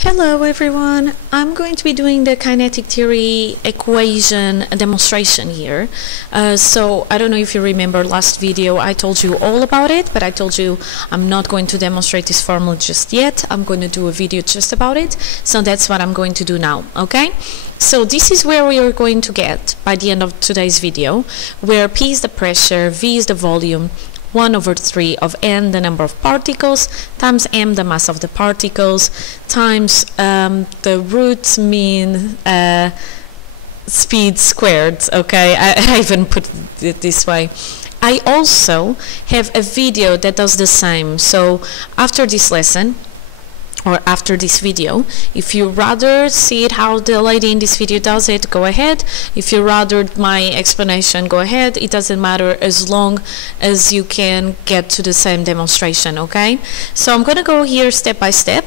Hello everyone, I'm going to be doing the kinetic theory equation demonstration here. So I don't know if you remember last video I told you all about it, but I told you I'm not going to demonstrate this formula just yet. I'm going to do a video just about it, so that's what I'm going to do now, okay? So this is where we are going to get by the end of today's video, where P is the pressure, V is the volume, 1/3 of n, the number of particles, times m, the mass of the particles, times the root mean speed squared, okay? I even put it this way. I also have a video that does the same, so after this lesson, or after this video, if you rather see it how the lady in this video does it, go ahead. If you rather my explanation, go ahead. It doesn't matter as long as you can get to the same demonstration, okay? So I'm gonna go here step by step.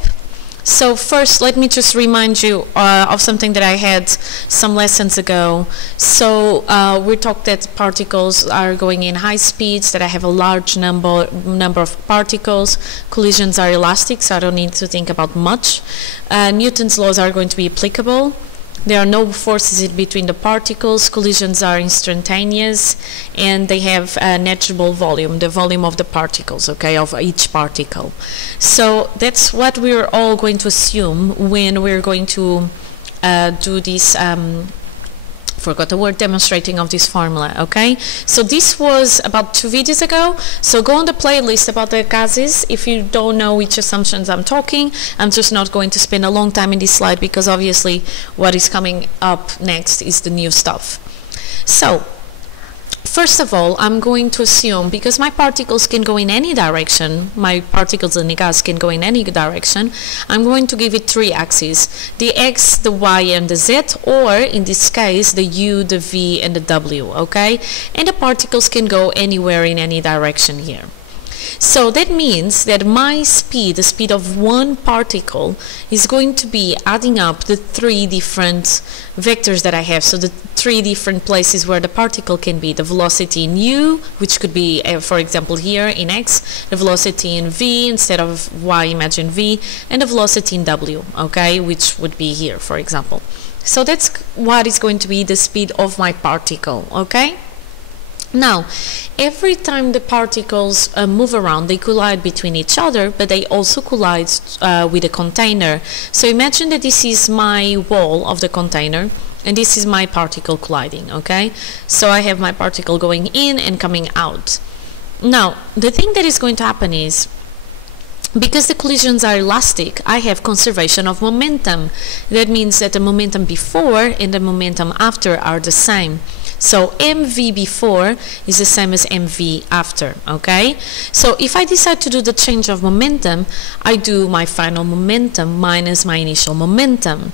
So first, let me just remind you of something that I had some lessons ago. So we talked that particles are going in high speeds, that I have a large number of particles. Collisions are elastic, so I don't need to think about much. Newton's laws are going to be applicable. There are no forces in between the particles. Collisions are instantaneous, and they have a negligible volume, the volume of the particles, okay, of each particle. So that's what we're all going to assume when we're going to do this forgot the word, demonstrating of this formula, okay? So this was about 2 videos ago, so go on the playlist about the gases. If you don't know which assumptions I'm talking, I'm just not going to spend a long time in this slide because obviously what is coming up next is the new stuff. So first of all, I'm going to assume, because my particles can go in any direction, my particles in the gas can go in any direction, I'm going to give it 3 axes, the X, the Y, and the Z, or in this case, the U, the V, and the W, okay? And the particles can go anywhere in any direction here. So that means that my speed, the speed of one particle, is going to be adding up the 3 different vectors that I have. So the 3 different places where the particle can be: the velocity in u, which could be, for example, here in x, the velocity in v instead of y, imagine v, and the velocity in w, okay, which would be here, for example. So that's what is going to be the speed of my particle, okay? Now, every time the particles move around, they collide between each other, but they also collide with a container. So imagine that this is my wall of the container, and this is my particle colliding, okay? So I have my particle going in and coming out. Now, the thing that is going to happen is, because the collisions are elastic, I have conservation of momentum. That means that the momentum before and the momentum after are the same. So mv before is the same as mv after, okay? So if I decide to do the change of momentum, I do my final momentum minus my initial momentum.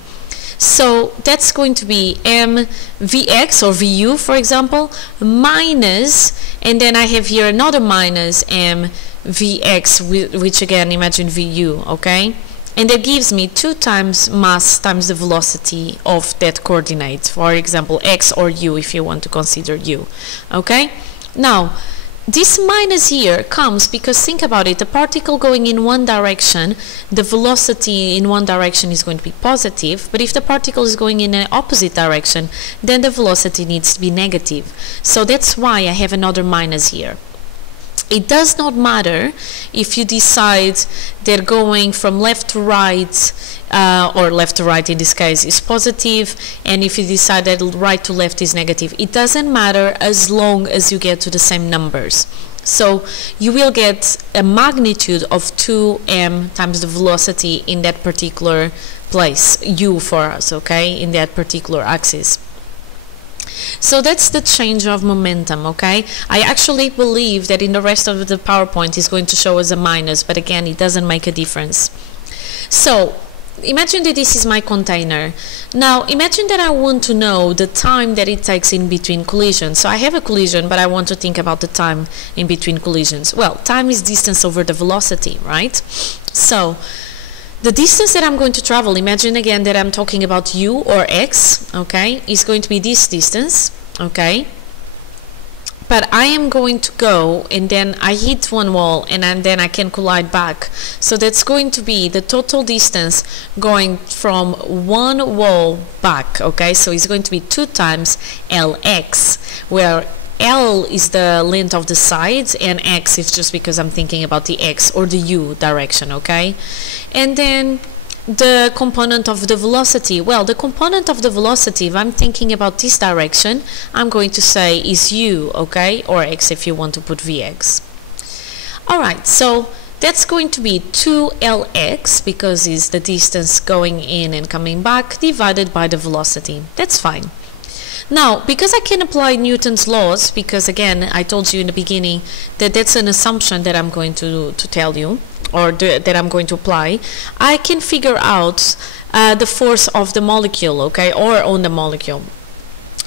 So that's going to be mvx or vu, for example, minus, and then I have here another minus mvx, which again, imagine vu, okay? And that gives me 2 times mass times the velocity of that coordinate, for example, x or u if you want to consider u, okay? Now, this minus here comes because, think about it, the particle going in one direction, the velocity in one direction is going to be positive, but if the particle is going in an opposite direction, then the velocity needs to be negative. So that's why I have another minus here. It does not matter if you decide that going from left to right, or left to right in this case is positive, and if you decide that right to left is negative. It doesn't matter as long as you get to the same numbers. So you will get a magnitude of 2m times the velocity in that particular place, u for us, okay, in that particular axis. So that's the change of momentum, okay? I actually believe that in the rest of the PowerPoint is going to show us a minus, but again, it doesn't make a difference. So imagine that this is my container. Now imagine that I want to know the time that it takes in between collisions. So I have a collision, but I want to think about the time in between collisions. Well, time is distance over the velocity, right? So the distance that I'm going to travel, imagine again that I'm talking about u or x, okay, is going to be this distance, okay, but I am going to go and then I hit one wall and then I can collide back. So that's going to be the total distance going from one wall back, okay? So it's going to be 2 times Lx, where L is the length of the sides and X is just because I'm thinking about the X or the U direction, okay? And then the component of the velocity, well, the component of the velocity, if I'm thinking about this direction, I'm going to say is u, okay, or x if you want to put vx. Alright, so that's going to be 2lx, because it's the distance going in and coming back, divided by the velocity. That's fine. Now, because I can apply Newton's laws, because again, I told you in the beginning that that's an assumption that I'm going to tell you, or that I'm going to apply, I can figure out the force of the molecule, okay, or on the molecule.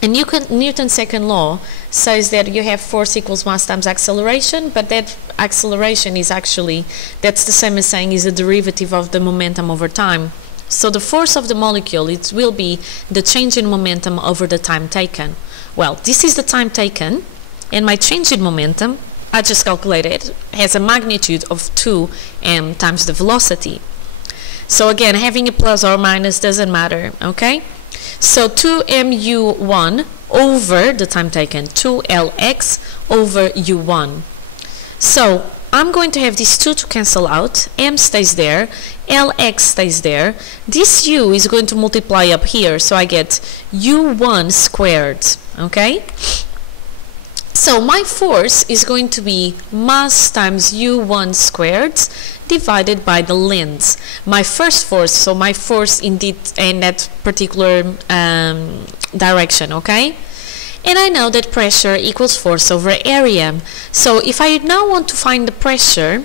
And Newton's second law says that you have force equals mass times acceleration, but that acceleration is actually, that's the same as saying is a derivative of the momentum over time. So the force of the molecule, it will be the change in momentum over the time taken. Well, this is the time taken, and my change in momentum, I just calculated, has a magnitude of 2m times the velocity. So again, having a plus or minus doesn't matter, okay? So 2mu1 over the time taken, 2lx over u1. So I'm going to have these 2 to cancel out, m stays there, lx stays there, this u is going to multiply up here, so I get u1 squared, okay? So my force is going to be mass times u1 squared divided by the length. My first force, so my force in that particular direction, okay? And I know that pressure equals force over area. So if I now want to find the pressure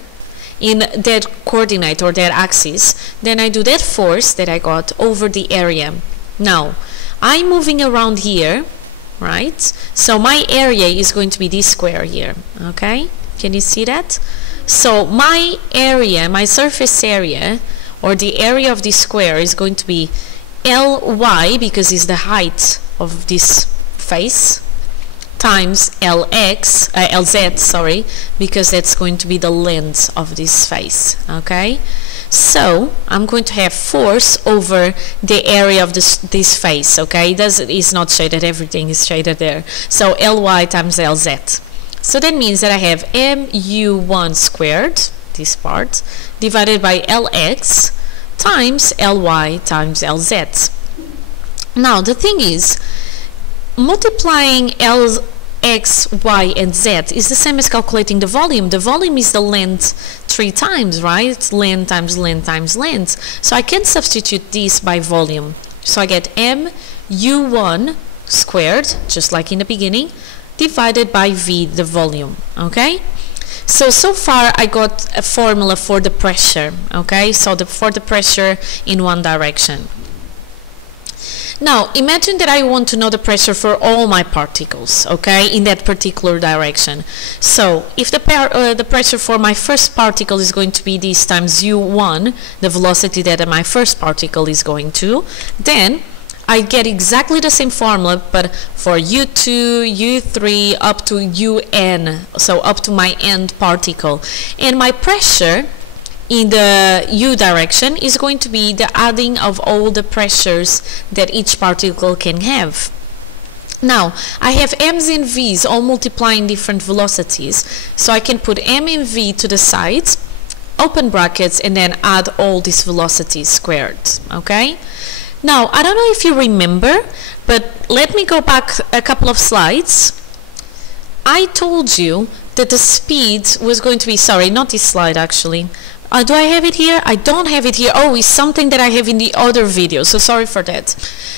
in that coordinate or that axis, then I do that force that I got over the area. Now, I'm moving around here, right? So my area is going to be this square here, okay? Can you see that? So my area, my surface area, or the area of this square is going to be Ly, because it's the height of this face, times Lz, sorry, because that's going to be the length of this face, okay? So I'm going to have force over the area of this face, okay? It's not shaded, everything is shaded there. So Ly times Lz. So that means that I have mu1 squared, this part, divided by Lx times Ly times Lz. Now the thing is, multiplying X, Y, and Z is the same as calculating the volume. The volume is the length 3 times, right? It's length times length times length. So I can substitute this by volume. So I get mu1 squared, just like in the beginning, divided by V, the volume, okay? So far I got a formula for the pressure, okay? So for the pressure in one direction. Now, imagine that I want to know the pressure for all my particles, okay, in that particular direction. So, if the pressure for my first particle is going to be this times u1, the velocity that my first particle is going to, then I get exactly the same formula, but for u2, u3, up to un, so up to my end particle. And my pressure in the u direction is going to be the adding of all the pressures that each particle can have. Now, I have m's and v's all multiplying different velocities, so I can put m and v to the sides, open brackets, and then add all these velocities squared, okay? Now, I don't know if you remember, but let me go back a couple of slides. I told you that the speed was going to be, sorry, not this slide actually. Do I have it here? I don't have it here. Oh, it's something that I have in the other video, so sorry for that.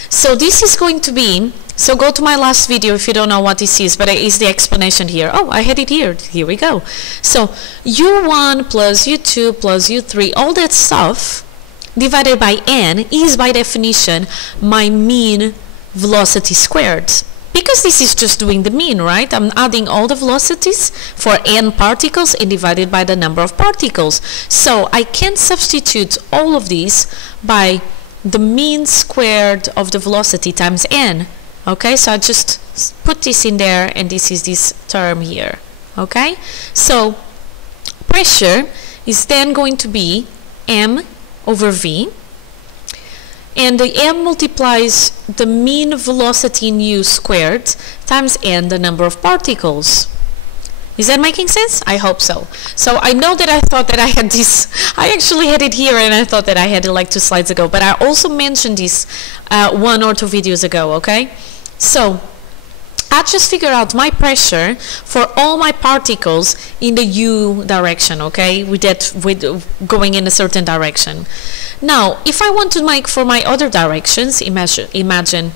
So this is going to be, so go to my last video if you don't know what this is, but it is the explanation here. Oh, I had it here. Here we go. So u1 plus u2 plus u3, all that stuff divided by n is by definition my mean velocity squared. Because this is just doing the mean, right? I'm adding all the velocities for n particles and divided by the number of particles. So I can substitute all of these by the mean squared of the velocity times n. Okay, so I just put this in there, and this is this term here. Okay, so pressure is then going to be m over v, and the m multiplies the mean velocity in u squared times n, the number of particles. Is that making sense? I hope so. So I know that I thought that I had this, I actually had it here, and I thought that I had it like 2 slides ago, but I also mentioned this 1 or 2 videos ago, okay? So I just figured out my pressure for all my particles in the u direction, okay? With going in a certain direction. Now, if I want to make for my other directions, imagine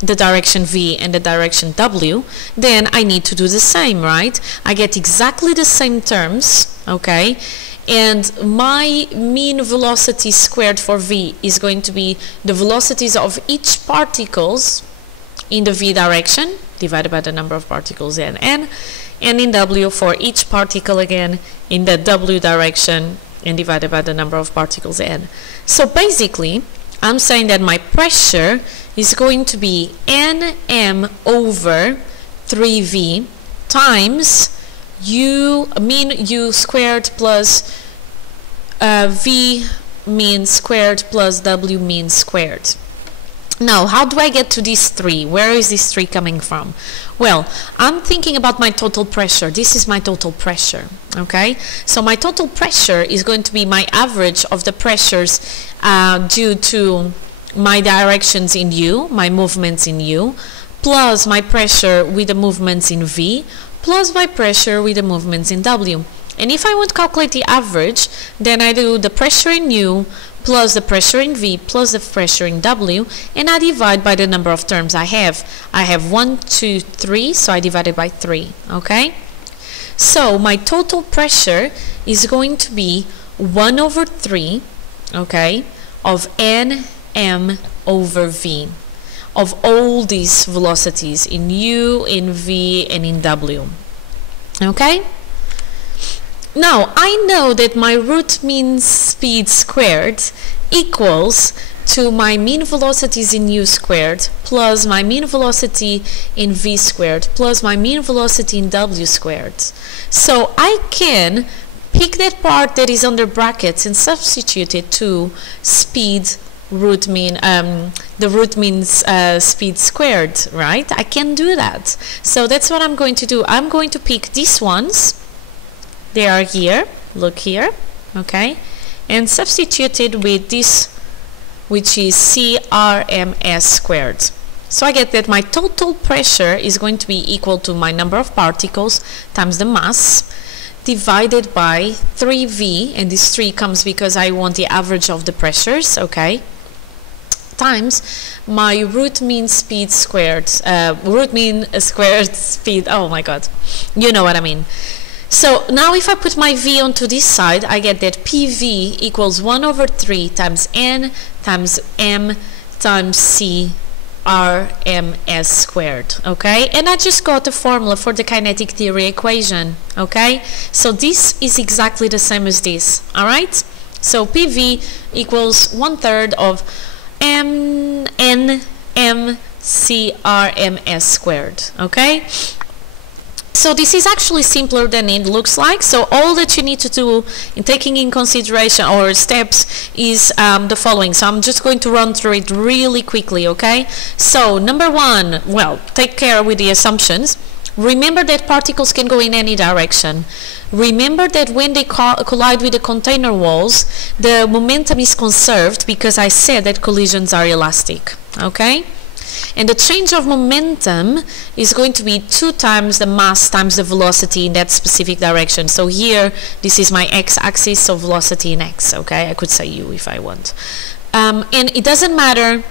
the direction v and the direction w, then I need to do the same, right? I get exactly the same terms, okay? And my mean velocity squared for v is going to be the velocities of each particles in the v direction divided by the number of particles in n, and in w for each particle again in the w direction and divided by the number of particles n. So basically, I'm saying that my pressure is going to be nm over 3v times mean u squared plus v mean squared plus w mean squared. Now, how do I get to these 3? Where is this 3 coming from? Well, I'm thinking about my total pressure. This is my total pressure, okay? So my total pressure is going to be my average of the pressures due to my directions in u, my movements in u, plus my pressure with the movements in v, plus my pressure with the movements in w. And if I want to calculate the average, then I do the pressure in u plus the pressure in v plus the pressure in w, and I divide by the number of terms I have. I have 1, 2, 3, so I divide it by 3, okay? So my total pressure is going to be 1 over 3, okay, of nm over v, of all these velocities in u, in v, and in w, okay? Now, I know that my root mean speed squared equals to my mean velocities in u squared plus my mean velocity in v squared plus my mean velocity in w squared. So I can pick that part that is under brackets and substitute it to speed root mean, the root means speed squared, right? I can do that. So that's what I'm going to do. I'm going to pick these ones. They are here, look here, okay, and substitute it with this, which is CRMS squared. So I get that my total pressure is going to be equal to my number of particles times the mass divided by 3v, and this 3 comes because I want the average of the pressures, okay, times my root mean speed squared, root mean squared speed, oh my god, you know what I mean. So now if I put my v onto this side, I get that PV equals 1 over 3 times n times m times c RMS squared, okay? And I just got the formula for the kinetic theory equation, okay? So this is exactly the same as this, all right? So PV equals 1/3 of m n m c RMS squared, okay? So this is actually simpler than it looks like. So all that you need to do in taking in consideration our steps is the following. So I'm just going to run through it really quickly, okay? So number 1, well, take care with the assumptions. Remember that particles can go in any direction. Remember that when they collide with the container walls, the momentum is conserved because I said that collisions are elastic, okay? And the change of momentum is going to be 2 times the mass times the velocity in that specific direction. So here, this is my x-axis, so velocity in x, okay? I could say u if I want. And it doesn't matter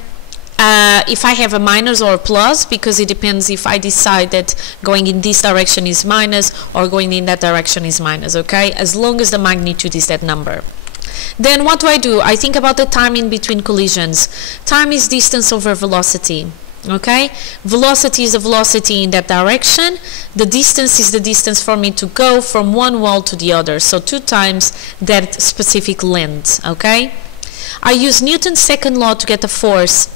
if I have a minus or a plus, because it depends if I decide that going in this direction is minus or going in that direction is minus, okay? As long as the magnitude is that number. Then what do? I think about the time in between collisions. Time is distance over velocity, okay? Velocity is the velocity in that direction. The distance is the distance for me to go from one wall to the other, so 2 times that specific length, okay? I use Newton's second law to get the force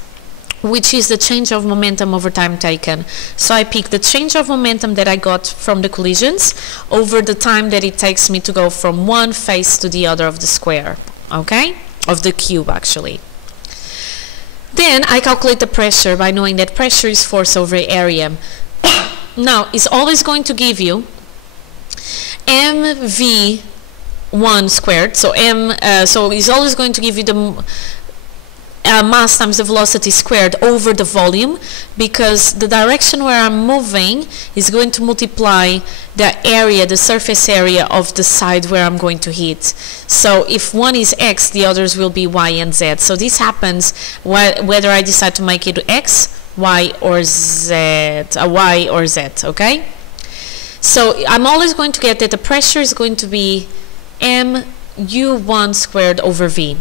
which is the change of momentum over time taken. So I pick the change of momentum that I got from the collisions over the time that it takes me to go from one face to the other of the square, okay? Of the cube, actually. Then I calculate the pressure by knowing that pressure is force over area. Now, it's always going to give you mv1 squared. So so it's always going to give you the mass times the velocity squared over the volume, because the direction where I'm moving is going to multiply the area, the surface area of the side where I'm going to hit. So if one is x, the others will be y and z. So this happens whether I decide to make it x, y or z, y or z, okay? So I'm always going to get that the pressure is going to be mu1 squared over v.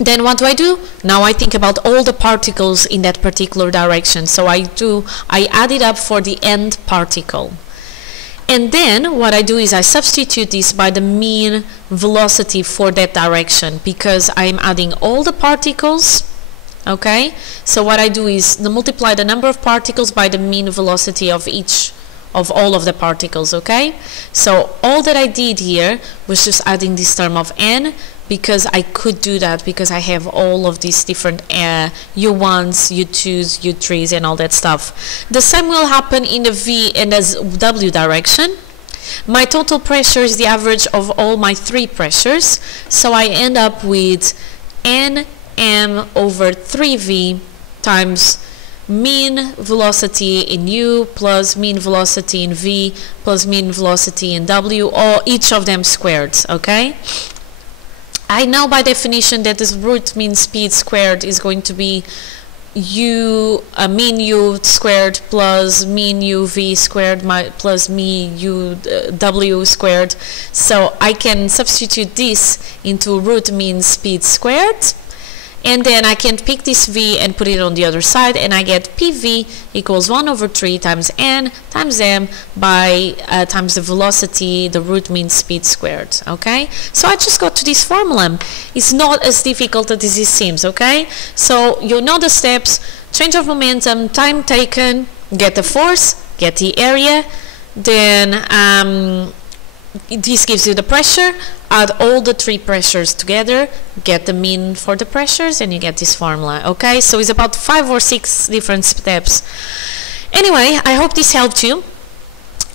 Then what do? Now I think about all the particles in that particular direction. So I add it up for the end particle. And then what I do is I substitute this by the mean velocity for that direction, because I'm adding all the particles, okay? So what I do is multiply the number of particles by the mean velocity of all of the particles, okay? So all that I did here was just adding this term of n, because I could do that because I have all of these different U1s, U2s, U3s and all that stuff. The same will happen in the V and the W direction. My total pressure is the average of all my three pressures, so I end up with Nm over 3V times mean velocity in U plus mean velocity in V plus mean velocity in W, or each of them squared, okay? I know by definition that this root mean speed squared is going to be mean U squared plus mean UV squared plus mean W squared. So I can substitute this into root mean speed squared. And then I can pick this V and put it on the other side, and I get PV equals 1 over 3 times N times M by times the velocity, the root mean speed squared, okay? So I just got to this formula. It's not as difficult as it seems, okay? So you know the steps: change of momentum, time taken, get the force, get the area, then this gives you the pressure, add all the three pressures together, get the mean for the pressures, and you get this formula, okay? So it's about 5 or 6 different steps. Anyway, I hope this helped you.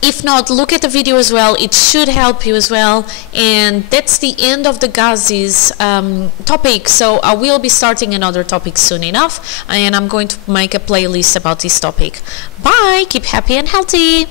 If not, look at the video as well. It should help you as well. And that's the end of the gases topic. So I will be starting another topic soon enough, and I'm going to make a playlist about this topic. Bye! Keep happy and healthy!